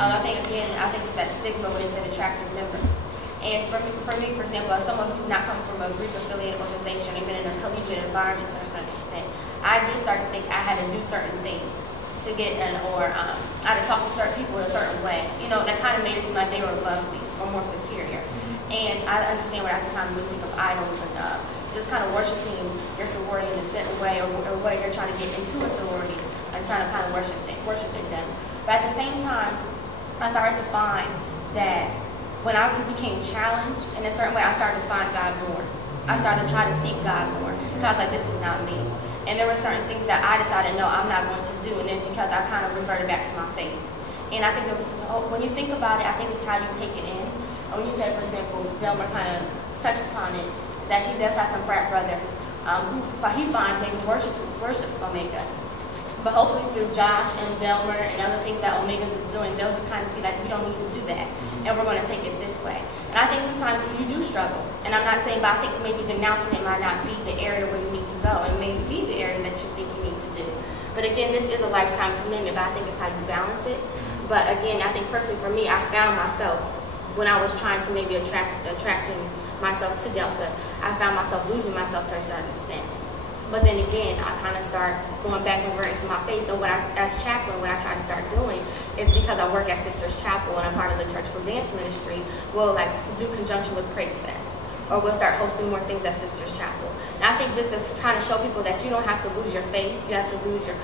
I think it's that stigma when it said attractive members. And for me, for example, as someone who's not coming from a Greek-affiliated organization, even in a collegiate environment to a certain extent, I did start to think I had to do certain things to get in, or I had to talk to certain people in a certain way. You know, that kind of made it seem like they were above me or more superior. And I understand what I can kind of think of idols and just kind of worshiping your sorority in a certain way, or way you're trying to get into a sorority and trying to kind of worship in them. But at the same time, I started to find that when I became challenged in a certain way, I started to find God more. I started to try to seek God more. Because I was like, this is not me. And there were certain things that I decided, no, I'm not going to do. And then because I kind of reverted back to my faith. And I think there was just, when you think about it, I think it's how you take it in. When you said, for example, Velmer kind of touched upon it, that he does have some frat brothers who he finds maybe worships Omega. But hopefully through Josh and Velmer and other things that Omegas is doing, they'll kind of see that we don't need to do that. And we're going to take it this way. And I think sometimes you do struggle. And I'm not saying, but I think maybe denouncing it might not be the area where you need to go. It may be the area that you think you need to do. But again, this is a lifetime commitment, but I think it's how you balance it. But again, I think personally for me, I found myself, when I was trying to maybe attracting myself to Delta, I found myself losing myself to a certain extent. But then again, I kind of start going back and reverting to my faith. And as chaplain, what I try to start doing is, because I work at Sisters Chapel and I'm part of the church school dance ministry, we'll like do conjunction with Praise Fest, or we'll start hosting more things at Sisters Chapel. And I think just to kind of show people that you don't have to lose your faith, you have to lose your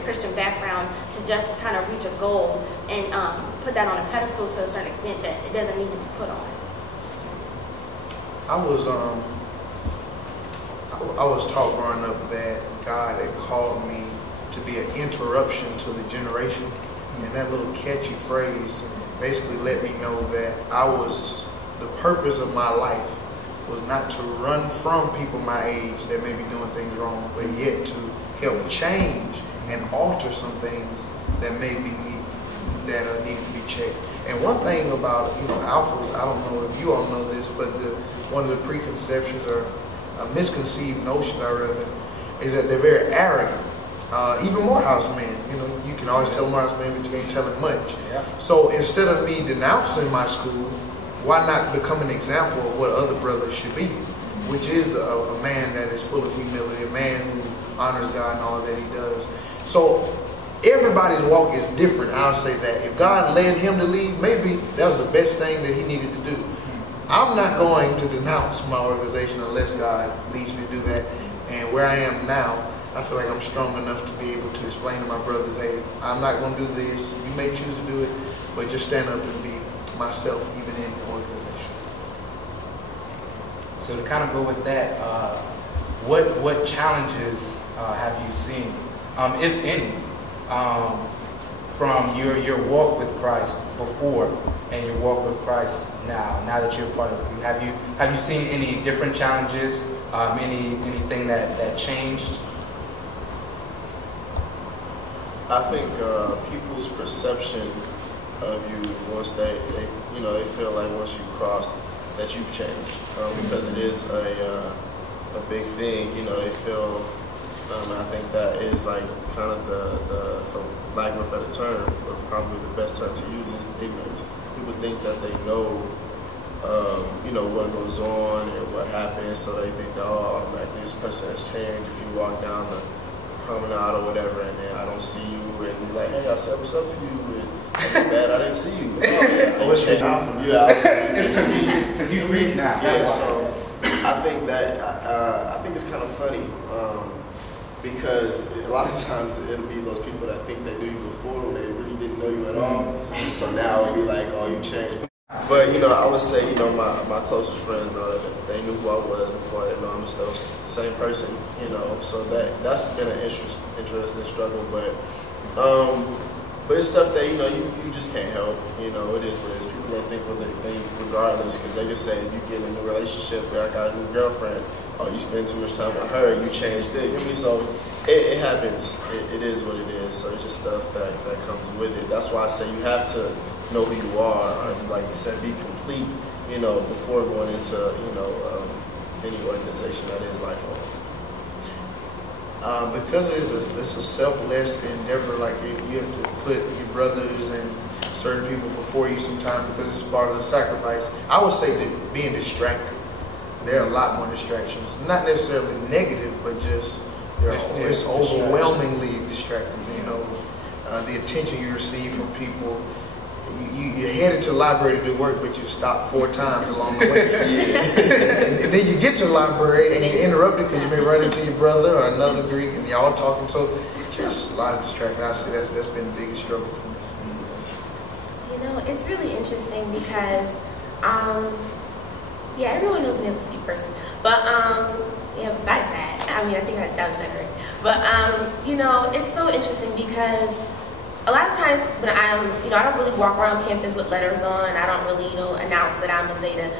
Christian background to just kind of reach a goal and put that on a pedestal to a certain extent that it doesn't need to be put on. I was taught growing up that God had called me to be an interruption to the generation. And that little catchy phrase basically let me know that the purpose of my life was not to run from people my age that may be doing things wrong, but yet to help change and alter some things that needed to be checked. And one thing about, alphas, I don't know if you all know this, but one of the preconceptions, or a misconceived notion, is that they're very arrogant. Even Morehouse men, you can always tell a Morehouse man, but you can't tell him much. Yeah. So instead of me denouncing my school, why not become an example of what other brothers should be, which is a man that is full of humility, a man who honors God and all that he does. So everybody's walk is different, I'll say that. If God led him to lead, maybe that was the best thing that he needed to do. I'm not going to denounce my organization unless God leads me to do that. And where I am now, I feel like I'm strong enough to be able to explain to my brothers, hey, I'm not going to do this. You may choose to do it, but just stand up and be myself even in the organization. So to kind of go with that, what challenges have you seen, if any, from your walk with Christ before and your walk with Christ now that you're part of it? Have you seen any different challenges, anything that changed? I think people's perception of you, once they feel like once you cross that you've changed, because it is a big thing. They feel. I think that is like kind of the for lack of a better term, or probably the best term to use, is ignorance. People think that they know, what goes on and what happens, so they think that, automatically this person has changed. If you walk down the promenade or whatever, and then I don't see you, and you're like, hey, I said what's up to you, and I'm bad, I didn't see you. What's your job? It's because you leave now. Yeah, so I think that I think it's kind of funny. Because a lot of times it'll be those people that think they knew you before when they really didn't know you at all. So now it'll be like, oh, you changed. But I would say, my closest friends know that they knew who I was before they know I'm still the same person. So that's been an interesting struggle. But it's stuff that you just can't help. It is what it is. People don't think what they think regardless, because they can say if you get in a new relationship, I got a new girlfriend. Oh, you spend too much time with her, you changed it. So it happens. It is what it is. So it's just stuff that comes with it. That's why I say you have to know who you are, or like you said, be complete, before going into, any organization that is lifelong. Because it's a selfless endeavor, like you have to put your brothers and certain people before you sometimes because it's part of the sacrifice. I would say that being distracted. There are a lot more distractions. Not necessarily negative, but just it's overwhelmingly distracting. You know, the attention you receive from people. You're headed to the library to do work, but you stop 4 times along the way. and then you get to the library and you're interrupted because you may run into your brother or another Greek and y'all talking. So just a lot of distraction. I say that's been the biggest struggle for me. You know, it's really interesting because, yeah, everyone knows me as a sweet person. But, yeah, besides that, I mean, I think I established that already. But, you know, it's so interesting because a lot of times when you know, I don't really walk around campus with letters on. I don't really, you know, announce that I'm a Zeta.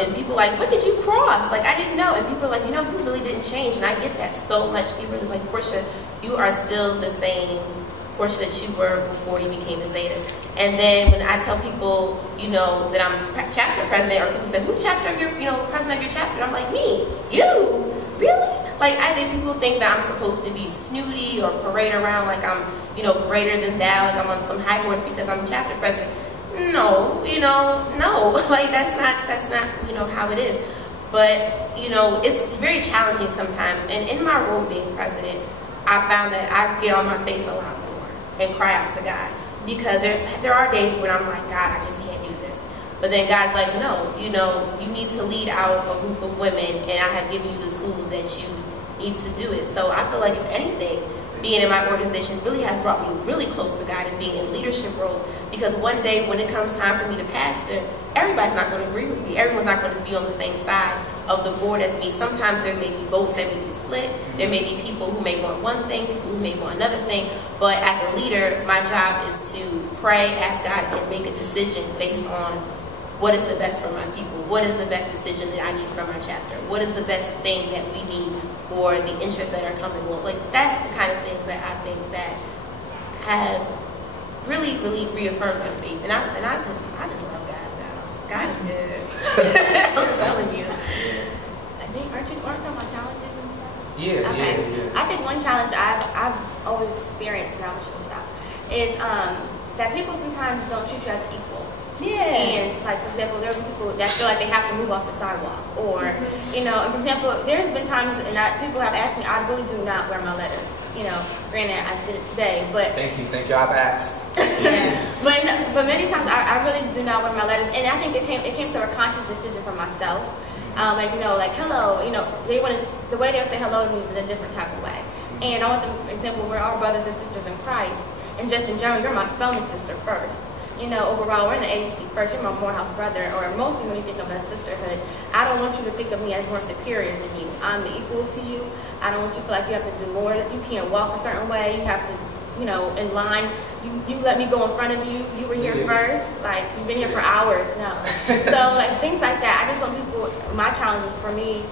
And people are like, when did you cross? Like, I didn't know. And people are like, you know, you really didn't change. And I get that so much. People are just like, Portia, you are still the same Portia that you were before you became a Zeta. And then when I tell people, you know, that I'm chapter president, or people say, who's chapter of your, you know, president of your chapter? I'm like, me, you, really? Like, I think people think that I'm supposed to be snooty or parade around like I'm, you know, greater than thou, like I'm on some high horse because I'm chapter president. No, you know, no, like that's not, you know, how it is. But, you know, it's very challenging sometimes. And in my role being president, I found that I get on my face a lot more and cry out to God. Because there are days when I'm like, God, I just can't do this. But then God's like, no, you know, you need to lead out a group of women, and I have given you the tools that you need to do it. So I feel like, if anything, being in my organization really has brought me really close to God and being in leadership roles. Because one day when it comes time for me to pastor, everybody's not going to agree with me. Everyone's not going to be on the same side of the board as me. Sometimes there may be votes that may be split. There may be people who may want one thing, people who may want another thing. But as a leader, my job is to pray, ask God, and make a decision based on what is the best for my people. What is the best decision that I need for my chapter? What is the best thing that we need for the interests that are coming along? Like, that's the kind of things that I think that have really, really reaffirmed my faith. And I just love God now. God is good. I'm telling you. I think, aren't you talking about challenges and stuff? Yeah, okay. yeah. I think one challenge I've always experienced, and I'm sure stop, is that people sometimes don't treat you as equal. Yeah. And, like, for example, there are people that feel like they have to move off the sidewalk. Or, you know, and for example, there's been times, and people have asked me, I really do not wear my letters. You know, granted, I did it today, but... Thank you, I've asked. Yeah. But many times, I really do not wear my letters. And I think it came to a conscious decision for myself. Like, you know, like, hello, you know, the way they'll say hello to me is in a different type of way. And I want them, for example, we're all brothers and sisters in Christ. And just in general, you're my Spelman sister first. You know, overall, we're in the ABC first. You're my Morehouse brother, or mostly when you think of that sisterhood. I don't want you to think of me as more superior than you. I'm equal to you. I don't want you to feel like you have to do more. You can't walk a certain way. You have to, you know, in line. You let me go in front of you. You were here first. Like, you've been here for hours. No. So, like, things like that. I just want people, my challenges for me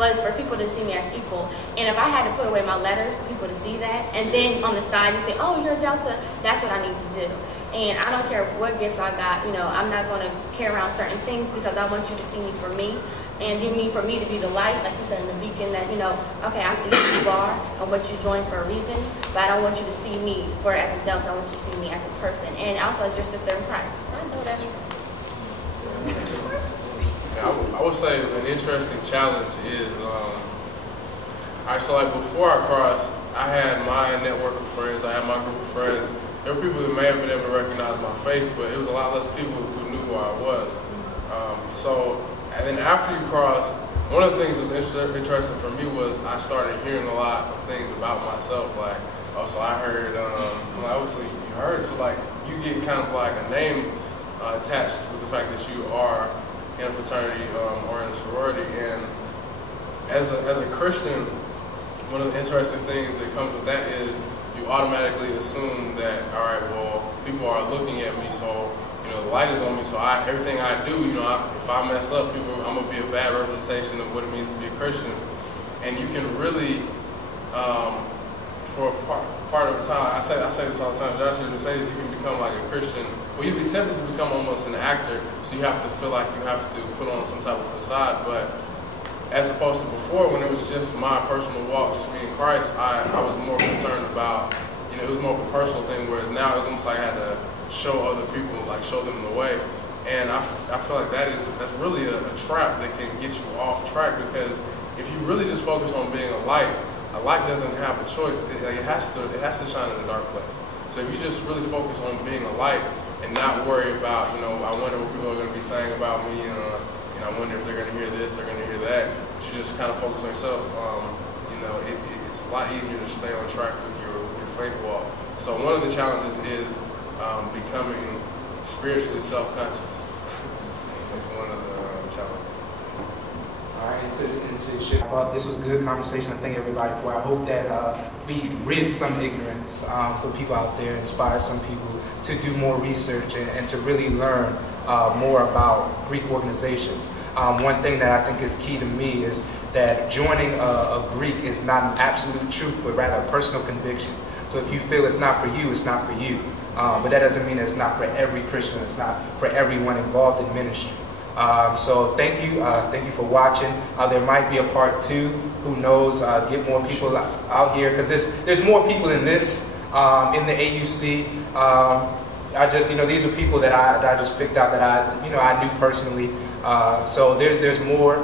was for people to see me as equal. And if I had to put away my letters for people to see that, and then on the side you say, oh, you're a Delta, that's what I need to do. And I don't care what gifts I got, you know, I'm not going to carry around certain things because I want you to see me for me. And you need for me to be the light, like you said in the beacon, that, you know, okay, I see who you are and what you joined for a reason, but I don't want you to see me for as a Delta, I want you to see me as a person. And also as your sister in Christ. I know that's I would say an interesting challenge is, so like before I crossed, I had my network of friends, I had my group of friends. There were people that may have been able to recognize my face, but it was a lot less people who knew who I was. And then after you crossed, one of the things that was interesting for me was I started hearing a lot of things about myself, like, oh, so I heard, obviously you heard, so like you get kind of like a name attached with the fact that you are in a fraternity or in a sorority. And as a Christian, one of the interesting things that comes with that is you automatically assume that, all right, well, people are looking at me, so, you know, the light is on me, so everything I do, you know, if I mess up, I'm going to be a bad representation of what it means to be a Christian. And you can really, for a part of the time, I say this all the time, Josh used to say this, you can become like a Christian, well, you'd be tempted to become almost an actor, so you have to feel like you have to put on some type of facade, but as opposed to before, when it was just my personal walk, just me in Christ, I was more concerned about, you know, it was more of a personal thing, whereas now it's almost like I had to show other people, like show them the way. And I feel like that's really a trap that can get you off track, because if you really just focus on being a light doesn't have a choice. It has to shine in a dark place. So if you just really focus on being a light and not worry about, I wonder what people are going to be saying about me, I wonder if they're going to hear this, they're going to hear that, but you just kind of focus on yourself, it's a lot easier to stay on track with your faith walk. So one of the challenges is becoming spiritually self-conscious. That's one of the challenges. All right, and to shift up, this was good conversation. I thank everybody for it. I hope that we rid some ignorance for people out there, inspire some people to do more research and to really learn more about Greek organizations. One thing that I think is key to me is that joining a Greek is not an absolute truth, but rather a personal conviction. So if you feel it's not for you, it's not for you. But that doesn't mean it's not for every Christian. It's not for everyone involved in ministry. So thank you for watching. There might be a part 2. Who knows? Get more people out here, because there's more people in this in the AUC. I just these are people that I just picked out that I knew personally. So there's more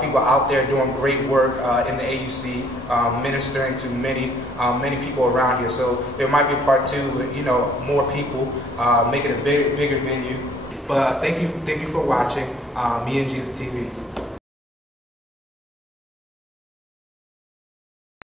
people out there doing great work in the AUC, ministering to many people around here. So there might be a part 2, more people, make it a bigger venue. But thank you for watching Me and Jesus TV.